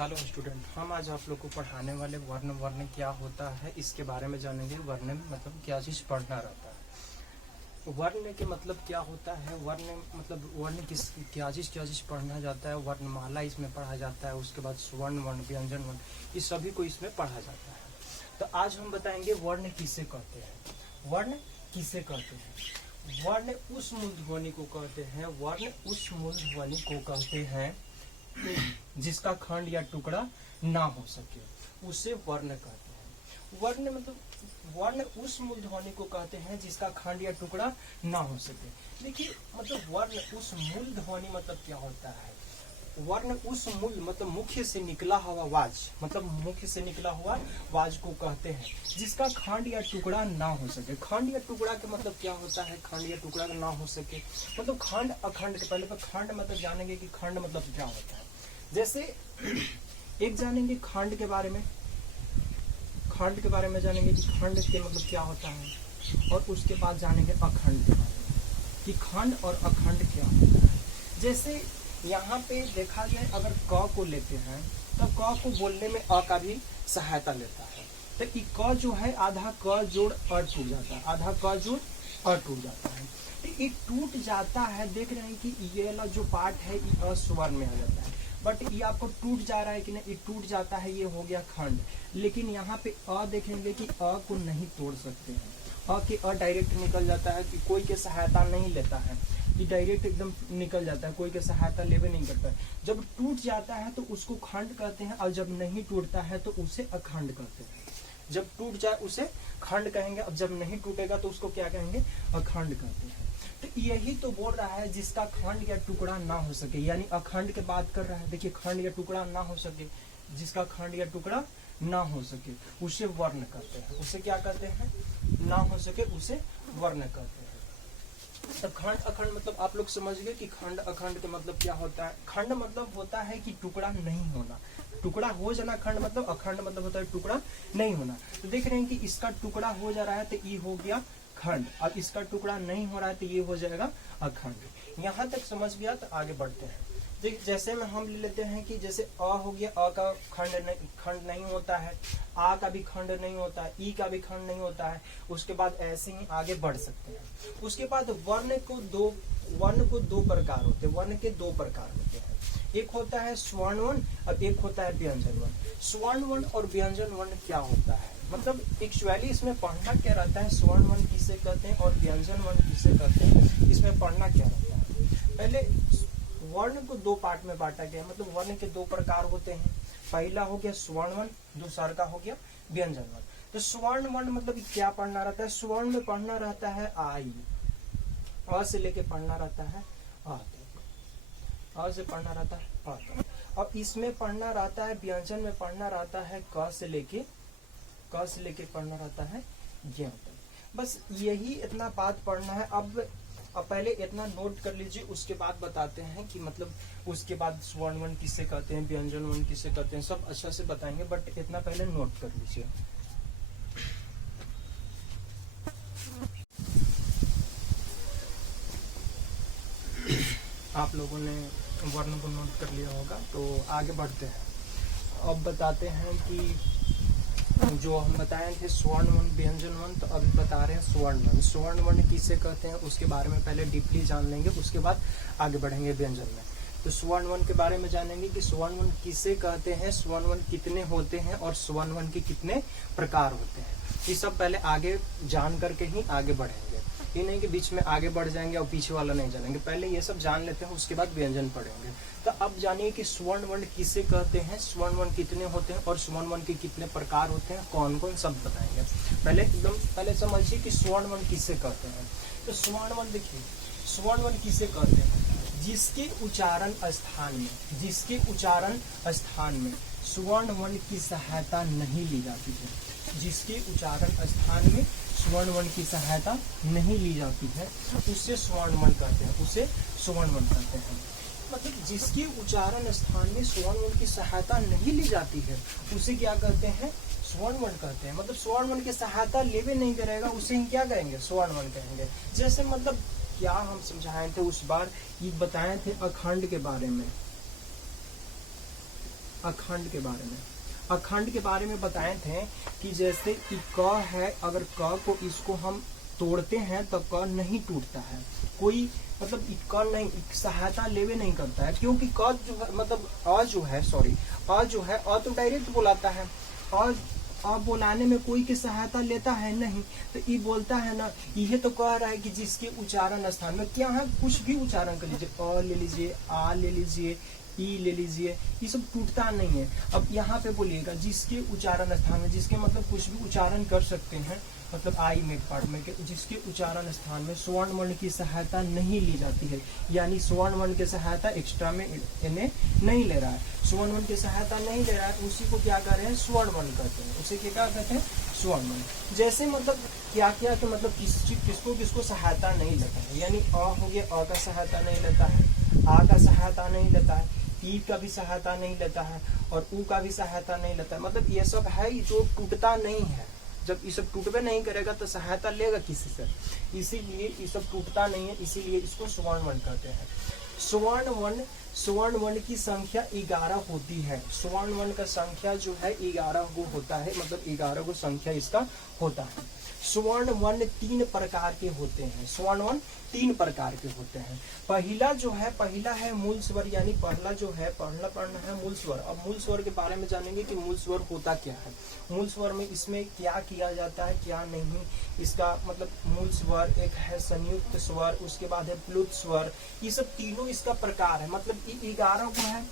Hello student, हम आज आप लोग को पढ़ाने वाले वर्ण वर्ण क्या होता है इसके बारे में जानेंगे। वर्ण में मतलब क्या चीज़ पढ़ना रहता है, वर्ण के मतलब क्या होता है, वर्ण मतलब वर्ण किस क्या चीज़ पढ़ना जाता है। वर्णमाला इसमें पढ़ा जाता है, उसके बाद स्वर्ण वर्ण, व्यंजन वर्ण, इस सभी को इसमें पढ़ा जाता है। तो आज हम बताएंगे वर्ण किसे कहते हैं। वर्ण किसे कहते हैं? वर्ण उस मूलध्वनि को कहते हैं, वर्ण उस मूलध्वनि को कहते हैं जिसका खंड या टुकड़ा ना हो सके, उसे वर्ण कहते हैं। वर्ण मतलब वर्ण उस मूलध्वनि को कहते हैं जिसका खंड या टुकड़ा ना हो सके। देखिए मतलब वर्ण उस मूलध्वनि मतलब क्या होता है? वर्ण उस मूल मतलब मुख्य से निकला हुआ आवाज, मतलब मुख्य से निकला हुआ आवाज को कहते हैं जिसका खंड या टुकड़ा ना हो सके। खंड या टुकड़ा के मतलब क्या होता है? खंड या टुकड़ा ना हो सके मतलब खंड अखंड के पहले खंड मतलब जानेंगे कि खंड मतलब क्या होता है। जैसे एक जानेंगे खंड के बारे में, खंड के बारे में जानेंगे कि खंड के मतलब क्या होता है, और उसके बाद जानेंगे अखंड के बारे में कि खंड और अखंड क्या होता है। जैसे यहाँ पे देखा जाए, अगर क को लेते हैं तो क को बोलने में अ का भी सहायता लेता है। तो ये क जो है आधा क जोड़ अ टूट जाता है, आधा क जोड़ अ टूट जाता है। तो ये टूट जाता है, देख रहे हैं कि ये वाला जो पार्ट है ये अस्वर में आ जाता है, बट ये आपको टूट जा रहा है कि नहीं, ये टूट जाता है, ये हो गया खंड। लेकिन यहाँ पे अ देखेंगे कि अ को नहीं तोड़ सकते हैं, अ के अ डायरेक्ट निकल जाता है, कि कोई के सहायता नहीं लेता है, ये डायरेक्ट एकदम निकल जाता है, कोई के सहायता लेवे नहीं करता है। जब टूट जाता है तो उसको खंड कहते हैं, और जब नहीं टूटता है तो उसे अखंड कहते हैं। जब टूट जाए उसे खंड कहेंगे, अब जब नहीं टूटेगा तो उसको क्या कहेंगे? अखंड कहते हैं। तो यही तो बोल रहा है जिसका खंड या टुकड़ा ना हो सके, यानी अखंड के बात कर रहा है। देखिए खंड या टुकड़ा ना हो सके, जिसका खंड या टुकड़ा ना हो सके उसे वर्ण कहते हैं। उसे क्या कहते हैं? ना हो सके उसे वर्ण कहते हैं। तो खंड अखंड मतलब आप लोग समझ गए कि खंड अखंड के मतलब क्या होता है। खंड मतलब होता है कि टुकड़ा नहीं होना, टुकड़ा हो जाना खंड मतलब, अखंड मतलब होता है टुकड़ा नहीं होना। तो देख रहे हैं कि इसका टुकड़ा हो जा रहा है तो ये हो गया खंड, अब इसका टुकड़ा नहीं हो रहा है तो ये हो जाएगा अखंड। यहाँ तक समझ गया तो आगे बढ़ते हैं। जैसे में हम ले लेते हैं कि जैसे अ हो गया, अ का खंड नहीं होता है, आ का भी खंड नहीं होता है, ई का भी खंड नहीं होता है। उसके बाद ऐसे ही आगे बढ़ सकते हैं। उसके बाद वर्ण को दो प्रकार होते हैं, वर्ण के दो प्रकार होते हैं। एक होता है स्वर्ण वर्ण और एक होता है व्यंजन वर्ण। स्वर्ण वर्ण और व्यंजन वर्ण क्या होता है मतलब एक्चुअली इसमें पढ़ना क्या रहता है? स्वर्ण वर्ण किसे कहते हैं और व्यंजन वर्ण किसे कहते हैं, इसमें पढ़ना क्या रहता है? पहले वर्ण को दो पार्ट में बांटा गया, मतलब वर्ण के दो प्रकार होते हैं। पहला हो गया स्वर्ण वर्ण, दूसरा का हो गया व्यंजन वर्ण। तो स्वर्ण वर्ण मतलब क्या पढ़ना रहता है? स्वर्ण में पढ़ना रहता है आई, अ से लेके पढ़ना रहता है अ तक, अ से पढ़ना रहता है अ तक। और इसमें पढ़ना रहता है, व्यंजन में पढ़ना रहता है क से लेके पढ़ना रहता है ज्ञ तक। बस यही इतना बात पढ़ना है। अब पहले इतना नोट कर लीजिए, उसके बाद बताते हैं कि मतलब उसके बाद स्वर्ण वर्ण किसे कहते हैं, व्यंजन वर्ण किसे कहते हैं, सब अच्छा से बताएंगे, बट इतना पहले नोट कर लीजिए। आप लोगों ने वर्ण को नोट कर लिया होगा, तो आगे बढ़ते हैं। अब बताते हैं कि जो हम बताए थे स्वर्ण वर्ण व्यंजन वर्ण, तो अभी बता रहे हैं स्वर्ण वर्ण। स्वर्ण वर्ण किसे कहते हैं उसके बारे में पहले डीपली जान लेंगे, उसके बाद आगे बढ़ेंगे व्यंजन में। तो स्वर्ण वर्ण के बारे में जानेंगे कि स्वर्ण वर्ण किसे कहते हैं, स्वर्ण वर्ण कितने होते हैं और स्वर्ण वर्ण के कितने प्रकार होते हैं। ये सब पहले आगे जान करके ही आगे बढ़ेंगे, ये नहीं कि बीच में आगे बढ़ जाएंगे और पीछे वाला नहीं जानेंगे। पहले ये सब जान लेते हैं, उसके बाद व्यंजन पढ़ेंगे। तो अब जानिए कि स्वर्ण वर्ण किसे कहते हैं, स्वर्ण वर्ण कितने होते हैं और स्वर्ण वर्ण के कितने प्रकार होते हैं, कौन कौन, सब बताएंगे। पहले समझिए कि स्वर्ण वर्ण किसे कहते हैं। तो स्वर्ण वर्ण देखिए, स्वर्ण वर्ण किसे कहते हैं? जिसके उच्चारण स्थान में स्वर्ण वर्ण की सहायता नहीं ली जाती है, जिसके उच्चारण स्थान में स्वर्ण वर्ण की सहायता नहीं ली जाती है उसे स्वर्ण वर्ण कहते हैं, उसे स्वर्ण वर्ण कहते हैं। मतलब जिसके उच्चारण स्थान में स्वर्ण वर्ण की सहायता नहीं ली जाती है उसे क्या कहते हैं? स्वर्ण वर्ण कहते हैं। मतलब स्वर्ण वर्ण की सहायता लेवे नहीं करेगा उसे हम क्या कहेंगे? स्वर्ण वर्ण कहेंगे। जैसे मतलब क्या हम समझाए थे उस बार, ये बताए थे अखंड के बारे में। अखंड के बारे में। अखंड के बारे में बताए थे कि जैसे कि क है, अगर क को इसको हम तोड़ते हैं तो क नहीं टूटता है, कोई मतलब क नहीं सहायता लेवे नहीं करता है, क्योंकि क जो है मतलब अ जो है अ तो डायरेक्ट बोलाता है, अ बोलाने में कोई की सहायता लेता है नहीं, तो ये बोलता है ना, यह तो कह रहा है कि जिसके उच्चारण स्थान में क्या है, कुछ भी उच्चारण कर लीजिए, अ ले लीजिए, आ ले लीजिए, ई ले लीजिए, ये सब टूटता नहीं है। अब यहाँ पे बोलिएगा जिसके उच्चारण स्थान में, जिसके मतलब कुछ भी उच्चारण कर सकते हैं, मतलब आई में पार्ट में जिसके उच्चारण स्थान में स्वर्ण वर्ण की सहायता नहीं ली जाती है, यानी स्वर्ण वर्ण की सहायता एक्स्ट्रा में इन्हें नहीं ले रहा है, स्वर्ण वर्ण की सहायता नहीं ले रहा है, उसी को क्या कर रहे हैं, स्वर्ण वर्ण कहते हैं, उसे क्या कहते हैं, स्वर्ण वर्ण। जैसे मतलब क्या क्या तो मतलब किसको किसको सहायता नहीं लेता है, यानी अ हो गया, अ का सहायता नहीं लेता है, आ का सहायता नहीं लेता है, ई का भी सहायता नहीं लेता है, और ऊ का भी सहायता नहीं लेता है। मतलब ये सब है जो टूटता नहीं है, जब ये सब टूटबे नहीं करेगा तो सहायता लेगा किसी से, इसीलिए ये सब टूटता नहीं है, इसीलिए इसको स्वर्ण वर्ण कहते हैं। स्वर्ण वर्ण की संख्या 11 होती है, स्वर्ण वर्ण का संख्या जो है 11 गो होता है, मतलब 11 गो संख्या इसका होता है। स्वर्ण वर्ण 3 प्रकार के होते हैं, स्वर्ण वर्ण 3 प्रकार के होते हैं। पहला है मूल स्वर, यानी पहला पढ़ना है मूल स्वर। अब मूल स्वर के बारे में जानेंगे कि मूल स्वर होता क्या है, मूल स्वर में इसमें क्या किया जाता है क्या नहीं, इसका मतलब मूल स्वर एक है संयुक्त स्वर, उसके बाद है प्लुत स्वर, ये सब तीनों इसका प्रकार है। मतलब 11 को है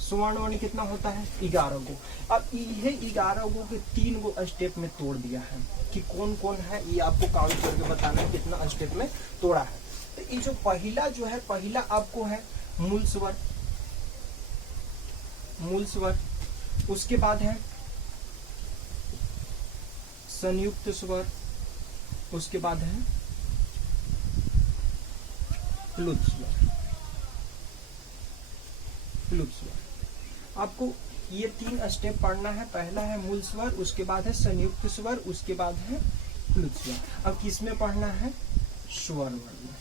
स्वर्ण वर्ण कितना होता है 11 गो। अब ये 11 गो के 3 गो स्टेप में तोड़ दिया है कि कौन कौन है, ये आपको काउंट करके बताना है कितना स्टेप में तोड़ा है। तो ये जो पहला आपको है मूल स्वर, उसके बाद है संयुक्त स्वर, उसके बाद है प्लुत स्वर। आपको ये 3 स्टेप पढ़ना है, पहला है मूल स्वर, उसके बाद है संयुक्त स्वर, उसके बाद है प्लुत स्वर। अब किसमें पढ़ना है, स्वर्ण वर्ण में,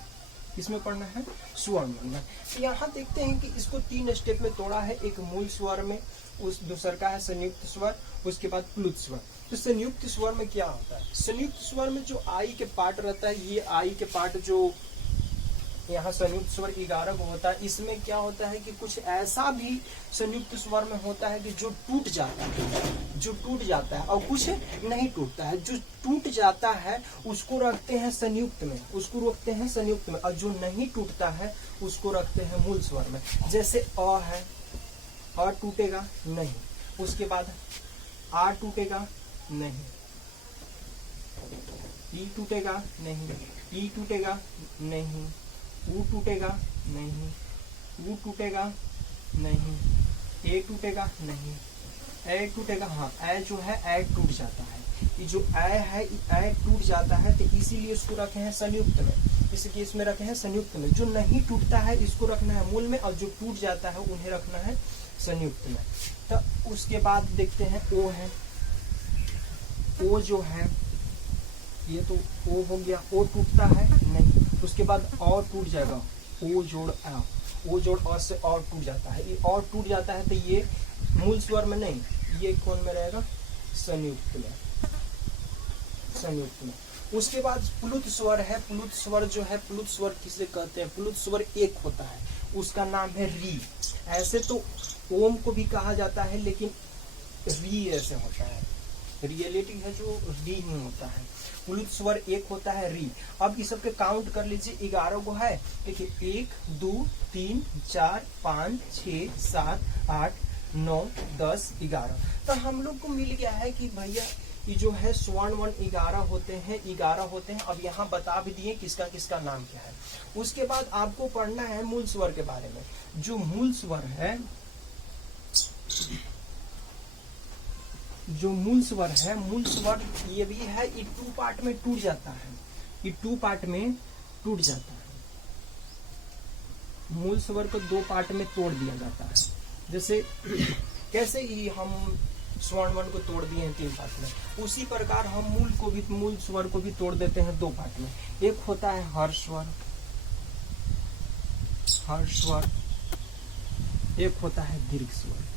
किसमें पढ़ना है, स्वर्ण वर्ण में। तो यहाँ देखते हैं कि इसको 3 स्टेप में तोड़ा है, एक मूल स्वर में, उस दूसर का है संयुक्त स्वर, उसके बाद प्लुत स्वर। तो संयुक्त स्वर में क्या होता है, संयुक्त स्वर में जो आई के पार्ट रहता है, ये आई के पार्ट जो यहाँ संयुक्त स्वर 11 को होता है, इसमें क्या होता है कि कुछ ऐसा भी संयुक्त स्वर में होता है कि जो टूट जाता है और कुछ नहीं टूटता है। जो टूट जाता है उसको रखते हैं संयुक्त में, और जो नहीं टूटता है उसको रखते हैं मूल स्वर में। जैसे अ है, अ टूटेगा नहीं, उसके बाद आ टूटेगा नहीं, ई टूटेगा नहीं, ऊ टूटेगा नहीं, ऊ टूटेगा नहीं, ए टूटेगा नहीं, ए टूटेगा, हाँ ए जो है ए टूट जाता है, ये जो ए है ए टूट जाता है, तो इसीलिए इसको रखे हैं संयुक्त में, इस केस में रखे हैं संयुक्त में। जो नहीं टूटता है इसको रखना है मूल में, और जो टूट जाता है उन्हें रखना है संयुक्त में। तो उसके बाद देखते हैं ओ है, ओ जो है ये तो ओ हो गया, ओ टूटता है नहीं, उसके बाद और टूट जाएगा, ओ जोड़ अ से और टूट जाता है, ये और टूट जाता है, तो ये मूल स्वर में नहीं, ये कौन में रहेगा, संयुक्त में। उसके बाद प्लुत स्वर है, प्लुत स्वर किसे कहते हैं, प्लुत स्वर एक होता है, उसका नाम है री। ऐसे तो ओम को भी कहा जाता है, लेकिन री ऐसे होता है, रियलिटी है जो री ही होता है। प्लुत स्वर एक होता है री। अब इस सब के काउंट कर लीजिए, 11 को है, देखिए 1 2 3 4 5 6 7 8 9 10 11। तो हम लोग को मिल गया है कि भैया ये जो है स्वर्ण वर्ण 11 होते हैं। अब यहाँ बता भी दिए किसका किसका नाम क्या है। उसके बाद आपको पढ़ना है मूल स्वर के बारे में। जो मूल स्वर है, मूल स्वर ये भी है, ये 2 पार्ट में टूट जाता है, मूल स्वर को 2 पार्ट में तोड़ दिया जाता है। जैसे कैसे ही हम स्वर्ण वर्ण को तोड़ दिए हैं 3 पार्ट में, उसी प्रकार हम मूल स्वर को भी तोड़ देते हैं 2 पार्ट में। एक होता है हर्ष स्वर, एक होता है दीर्घ स्वर।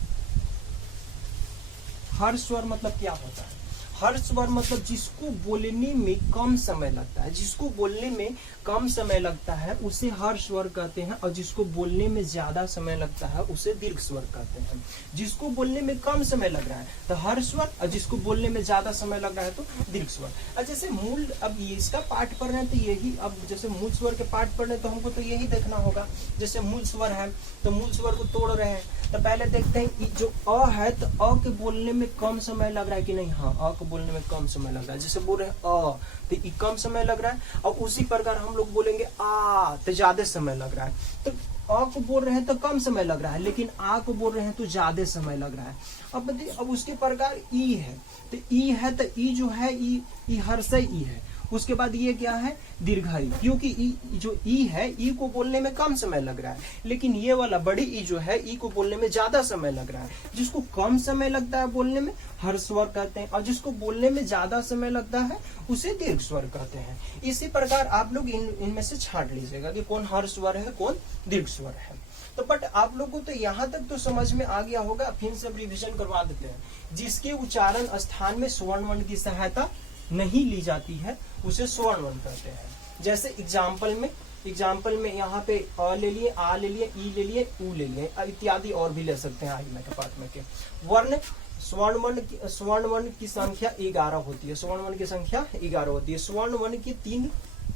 हर स्वर मतलब क्या होता है? हर स्वर मतलब जिसको बोलने में कम समय लगता है, जिसको बोलने में कम समय लगता है उसे हर स्वर कहते हैं, और जिसको बोलने में ज्यादा समय लगता है उसे दीर्घ स्वर कहते हैं। जिसको बोलने में कम समय लग रहा है तो हर स्वर, और जिसको बोलने में ज्यादा समय लग रहा है तो दीर्घ स्वर। अब जैसे मूल, अब इसका पाठ पढ़ रहे हैं तो यही, अब जैसे मूल स्वर के पाठ पढ़ रहे हैं तो हमको तो यही देखना होगा। जैसे मूल स्वर है तो मूल स्वर को तोड़ रहे हैं तो पहले देखते हैं जो अ है तो अ के बोलने में कम समय लग रहा है कि नहीं। हाँ, अ को बोलने में कम समय लग रहा है। जैसे बोल रहे हैं अ तो ये कम समय लग रहा है, और उसी प्रकार हम लोग बोलेंगे आ तो ज्यादा समय लग रहा है। तो अ को बोल रहे हैं तो कम समय लग रहा है, लेकिन आ को बोल रहे हैं तो ज्यादा समय लग रहा है। अब बताइए, अब उसके प्रकार ई है तो ई है तो ई जो है ई हर्षय ई है। उसके बाद ये क्या है? दीर्घाई, क्योंकि ई जो ई है ई को बोलने में कम समय लग रहा है, लेकिन ये वाला बड़ी ई जो है ई को बोलने में ज्यादा समय लग रहा है। जिसको कम समय लगता है बोलने में हर स्वर कहते हैं, और जिसको बोलने में ज्यादा समय लगता है उसे दीर्घ स्वर कहते हैं। इसी प्रकार आप लोग इनमें से छांट लीजिएगा कि कौन हर स्वर है कौन दीर्घ स्वर है। तो बट आप लोगों को तो यहाँ तक तो समझ में आ गया होगा। फिर से रिविजन करवा देते हैं। जिसके उच्चारण स्थान में स्वर्ण वर्ण की सहायता नहीं ली जाती है उसे स्वर्ण वर्ण कहते हैं। जैसे एग्जाम्पल में यहाँ पे अ ले लिए, आ ले लिए, ई ले लिए, ऊ ले लिए, इत्यादि और भी ले सकते हैं आगे के पाठ में के वर्ण। स्वर्ण वर्ण की संख्या 11 होती है। स्वर्ण वर्ण की संख्या 11 होती है। स्वर्ण वर्ण के 3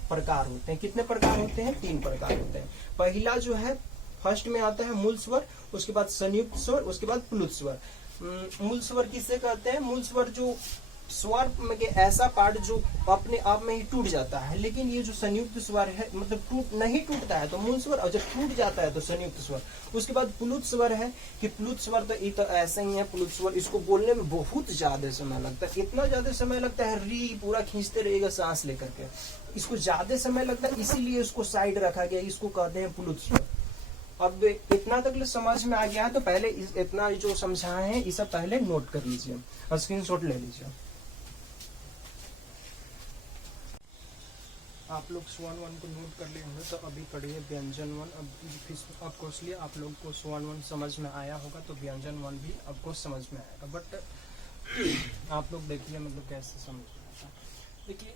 प्रकार होते हैं। कितने प्रकार होते हैं? 3 प्रकार होते हैं। पहला जो है फर्स्ट में आता है मूल स्वर, उसके बाद संयुक्त स्वर, उसके बाद प्लुत स्वर। मूल स्वर किसे कहते हैं? मूल स्वर जो स्वर में के ऐसा पार्ट जो अपने आप में ही टूट जाता है, लेकिन ये जो संयुक्त स्वर है मतलब नहीं टूटता है तो मूल स्वर, और जब टूट जाता है तो संयुक्त स्वर। उसके बाद प्लुत स्वर है कि प्लुत स्वर तो ये तो ऐसा ही है। प्लुत स्वर इसको बोलने में बहुत ज्यादा समय लगता है, इतना ज्यादा समय लगता है री पूरा खींचते रहेगा सांस लेकर के, इसको ज्यादा समय लगता है, इसीलिए इसको साइड रखा गया, इसको कहते हैं प्लुत स्वर। अब इतना तक समझ में आ गया है तो पहले इतना जो समझाए हैं ये सब पहले नोट कर लीजिए और स्क्रीनशॉट ले लीजिए। आप लोग स्वर्ण वर्ण को नोट कर लिए होंगे तो अभी पढ़िए व्यंजन वर्ण। अब ऑफकोर्सली आप लोग को स्वर्ण वर्ण समझ में आया होगा तो व्यंजन वर्ण भी आपको समझ में आएगा। बट आप लोग देखिए मतलब कैसे समझ में आता। देखिए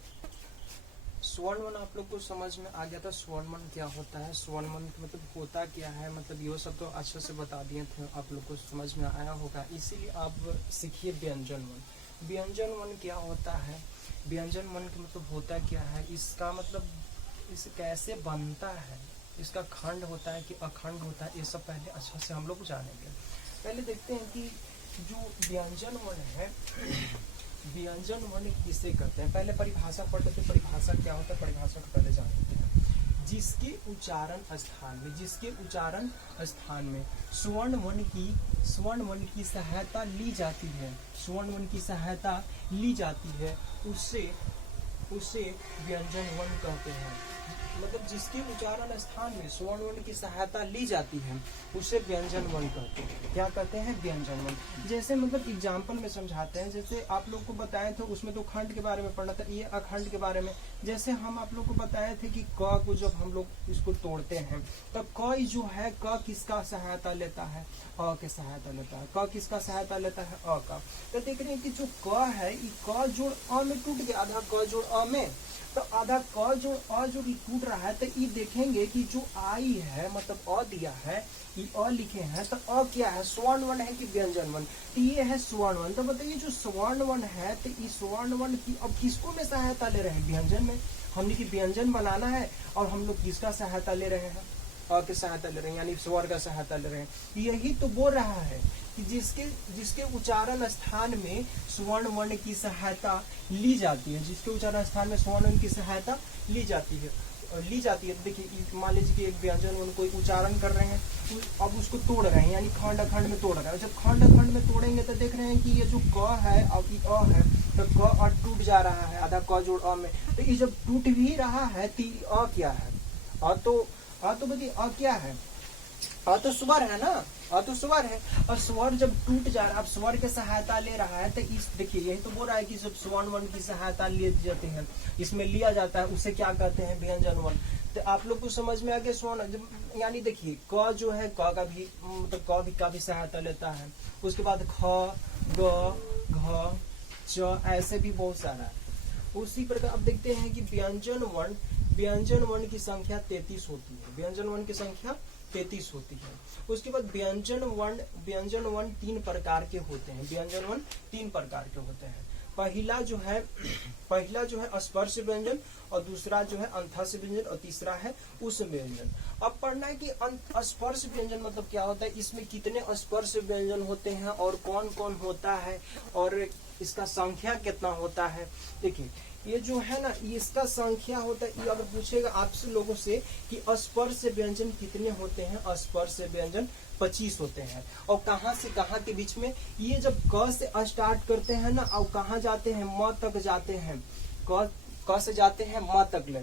स्वर्ण वर्ण आप लोग को समझ में आ गया था। स्वर्ण वर्ण क्या होता है, स्वर्ण वर्ण मतलब होता क्या है, मतलब ये सब तो अच्छे से बता दिए थे, आप लोग को समझ में आया होगा। इसीलिए आप सीखिए व्यंजन वर्ण। व्यंजन वर्ण क्या होता है? व्यंजन वर्ण का मतलब होता क्या है, इसका मतलब इसे कैसे बनता है, इसका खंड होता है कि अखंड होता है, ये सब पहले अच्छा से हम लोग जानेंगे। पहले देखते हैं कि जो व्यंजन वर्ण है, व्यंजन वर्ण किसे कहते हैं। पहले परिभाषा पढ़ लेते, परिभाषा क्या होता है, परिभाषा को पहले जान लेते हैं। जिसके उच्चारण स्थान में स्वर्ण वर्ण की सहायता ली जाती है, स्वर्ण वर्ण की सहायता ली जाती है उसे व्यंजन वर्ण कहते हैं। मतलब जिसके उच्चारण स्थान में स्वर्ण वर्ण की सहायता ली जाती है उसे व्यंजन वर्ण कहते हैं। क्या कहते हैं? व्यंजन वर्ण। जैसे मतलब एग्जाम्पल में समझाते हैं। जैसे आप लोग को बताए थे उसमें तो खंड के बारे में पढ़ना था, ये अखंड के बारे में। जैसे हम आप लोग को बताए थे कि क को जब हम लोग इसको तोड़ते हैं तो क जो है क किसका सहायता लेता है? अ के सहायता लेता है। क किसका सहायता लेता है? अ का। तो देख रहे हैं कि जो क है ये क जोड़ अ में टूट गया, आधा क जोड़ अ में, तो आधा क जोड़ अ जो टूट रहा है तो ये देखेंगे कि जो आई है मतलब अ दिया है, ये अ लिखे हैं तो अ क्या है? स्वर्ण वर्ण है कि व्यंजन वर्ण? तो ये है स्वर्ण वर्ण। तो बताइए जो स्वर्ण वर्ण है तो ये स्वर्ण वर्ण की अब किसको में सहायता ले रहे हैं? व्यंजन में। हमने की व्यंजन बनाना है और हम लोग किसका सहायता ले रहे हैं? अ की सहायता ले रहे हैं, यानी स्वर का सहायता ले रहे हैं। यही तो बोल रहा है कि जिसके उच्चारण स्थान में स्वर्ण वर्ण की सहायता ली जाती है, जिसके उच्चारण स्थान में स्वर्ण वर्ण की सहायता ली जाती है। देखिए मान लीजिए कि एक व्यंजन वर्ण कोई उच्चारण कर रहे हैं, अब उसको तोड़ रहे हैं, यानी खंड अखंड में तोड़ रहे हैं। जब खंड अखंड में तोड़ेंगे तो देख रहे हैं कि ये जो क है अब ये अ है तो क और टूट जा रहा है, आधा क जोड़ अ में। तो ये जब टूट भी रहा है तो अ क्या है? तो बताइए अ क्या है? अ तो स्वर है ना, अ तो स्वर है। और स्वर जब टूट जा रहा है, अब स्वर के सहायता ले रहा है तो इस देखिए यही तो बोल रहा है कि जब स्वर्ण वर्ण की सहायता ली जाती है, इसमें लिया जाता है, उसे क्या कहते हैं? व्यंजन वर्ण। तो आप लोग को समझ में आ गया सोना। यानी देखिए क जो है क का भी मतलब क भी का भी सहायता लेता है। उसके बाद ख, ग, घ, च ऐसे भी बहुत सारा है। उसी प्रकार अब देखते हैं कि व्यंजन वर्ण की संख्या 33 होती है। व्यंजन वर्ण की संख्या 33 होती है। उसके बाद व्यंजन वर्ण 3 प्रकार के होते हैं। व्यंजन वर्ण 3 प्रकार के होते हैं। पहला जो है स्पर्श व्यंजन, और दूसरा जो है अंतःस्थ व्यंजन, और तीसरा है उस व्यंजन। अब पढ़ना है कि स्पर्श व्यंजन मतलब क्या होता है, इसमें कितने स्पर्श व्यंजन होते हैं और कौन कौन होता है और इसका संख्या कितना होता है। देखिए ये जो है ना, इसका संख्या होता है। ये अगर पूछेगा आपसे लोगों से कि स्पर्श व्यंजन कितने होते हैं, स्पर्श व्यंजन 25 होते हैं। और कहाँ से कहाँ के बीच में, ये जब क से स्टार्ट करते हैं ना और कहाँ जाते हैं, म तक जाते हैं। क से जाते हैं म तक ले,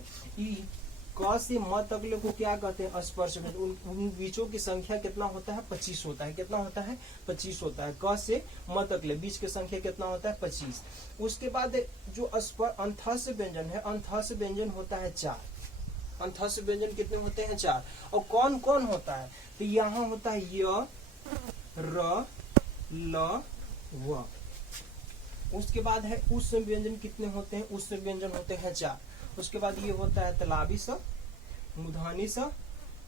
क से म तक ले को क्या कहते हैं, स्पर्श व्यंजन। उन बीचों की संख्या कितना होता है, 25 होता है। कितना होता है, 25 होता है। क से म तक ले बीच की संख्या कितना होता है, 25। उसके बाद जो अंतःस्थ व्यंजन है, अंतःस्थ व्यंजन होता है 4। अंतःस्थ व्यंजन कितने होते हैं, 4। और कौन कौन होता है, तो यहाँ होता है य, र, ल, व। उसके बाद है उस व्यंजन कितने होते हैं, उस व्यंजन होते हैं 4। उसके बाद ये होता है तलाबी स, मूर्धनी स,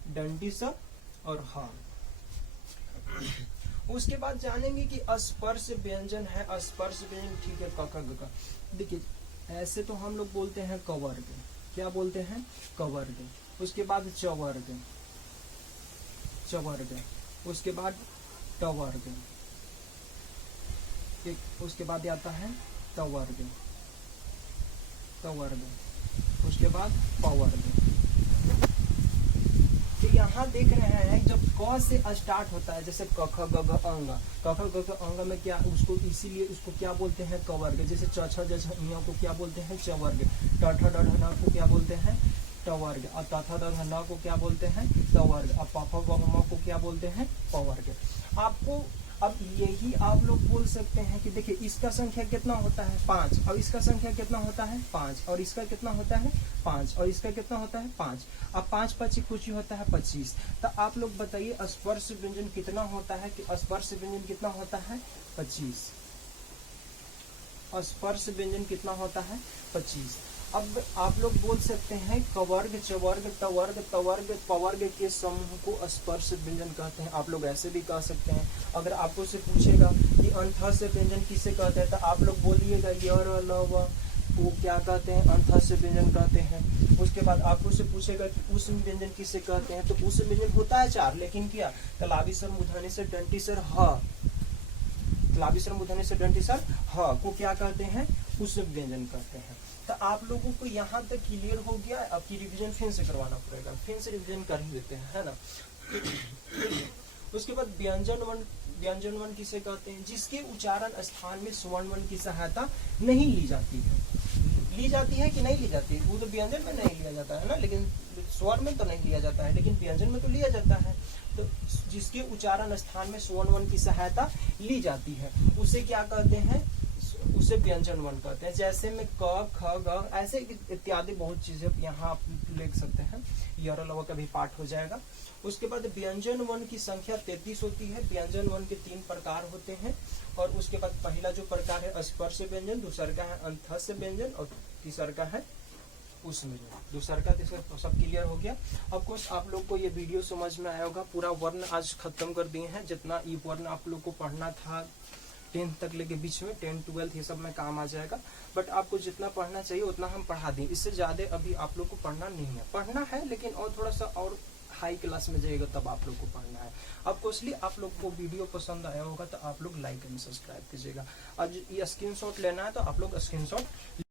दंडी स और ह। उसके बाद जानेंगे कि स्पर्श व्यंजन है। स्पर्श व्यंजन ठीक है, क, ख, ग, घ। देखिए ऐसे तो हम लोग बोलते हैं कवर्ग। क्या बोलते हैं, कवर्ग। उसके बाद चवर्ग, उसके बाद टवर्ग, उसके बाद आता है तवर्ग, उसके बाद पवर्ग। तो यहाँ देख रहे हैं जब क से स्टार्ट होता है, जैसे क, ख, ग, घ, अंग। क, ख, ग, घ, अंग में क्या उसको, इसीलिए उसको क्या बोलते हैं, कवर्ग। जैसे च, छ, ज, झ, ञ को क्या बोलते हैं, चवर्ग। ट, ठ, ड, ढ, न को क्या बोलते हैं, टवर्ग। और त, थ, द, ध, न को क्या बोलते हैं, तवर्ग। और प, फ, ब, म को क्या बोलते हैं, पवर्ग। आपको अब यही आप लोग बोल सकते हैं कि देखिए इसका संख्या कितना होता है, 5। और इसका संख्या कितना होता है, 5। और इसका कितना होता है, 5। और इसका कितना होता है, 5। अब 5 5 कुछ ही होता है 25। तो आप लोग बताइए स्पर्श व्यंजन कितना होता है, कि स्पर्श व्यंजन कितना होता है, 25। स्पर्श व्यंजन कितना होता है, 25। अब आप लोग बोल सकते हैं कवर्ग, चवर्ग, टवर्ग, तवर्ग, पवर्ग के समूह को स्पर्श व्यंजन कहते हैं। आप लोग ऐसे भी कह सकते हैं। अगर आपको से पूछेगा कि अंतःस्थ व्यंजन किसे कहते हैं, तो आप लोग बोलिएगा य, र, ल, व वो क्या कहते हैं, अंतःस्थ व्यंजन कहते हैं। उसके बाद आपको से पूछेगा कि उस व्यंजन किसे कहते हैं, तो उस व्यंजन होता है 4, लेकिन क्या, तलाबी सर, मूर्धनी सर, दंडी सर, ह। तलाबी सर, मूर्धनी सर, दंडी सर, ह को क्या कहते हैं, उस व्यंजन कहते हैं। तो आप लोगों को यहाँ तक क्लियर हो गया। आपकी रिवीजन फिर से करवाना पड़ेगा, फिर से रिवीजन कर ही देते हैं, है ना। उसके बाद व्यंजन वर्ण किसे कहते हैं, जिसके उच्चारण स्थान में स्वर्ण वर्ण की सहायता नहीं ली जाती है। ली जाती है कि नहीं ली जाती है, वो तो व्यंजन में नहीं लिया जाता है ना, लेकिन स्वर में तो नहीं लिया जाता है, लेकिन व्यंजन में तो लिया जाता है। तो जिसके उच्चारण स्थान में स्वर्ण वर्ण की सहायता ली जाती है उसे क्या कहते हैं, उसे व्यंजन वर्ण कहते हैं। जैसे में क, ख, ग ऐसे इत्यादि बहुत चीजें यहाँ आप लिख सकते हैं। य, र, ल, व का भी पाठ हो जाएगा। उसके बाद व्यंजन वर्ण की संख्या 33 होती है। व्यंजन वर्ण के 3 प्रकार होते हैं। और उसके बाद पहला जो प्रकार है स्पर्श व्यंजन, दूसरा का है अंतःस्थ व्यंजन और तीसरा का है उस व्यंजन। दूसरा का तीसरा सब क्लियर हो गया। ऑफ कोर्स आप लोग को ये वीडियो समझ में आया होगा। पूरा वर्ण आज खत्म कर दिए हैं। जितना ये वर्ण आप लोग को पढ़ना था 10th तक लेके बीच में 10th 12th ये सब में काम आ जाएगा। बट आपको जितना पढ़ना चाहिए उतना हम पढ़ा दें, इससे ज्यादा अभी आप लोग को पढ़ना नहीं है। पढ़ना है लेकिन और थोड़ा सा और हाई क्लास में जाएगा तब आप लोग को पढ़ना है। आपको इसलिए आप लोग को वीडियो पसंद आया होगा तो आप लोग लाइक एंड सब्सक्राइब कीजिएगा। आज ये स्क्रीनशॉट लेना है तो आप लोग स्क्रीनशॉट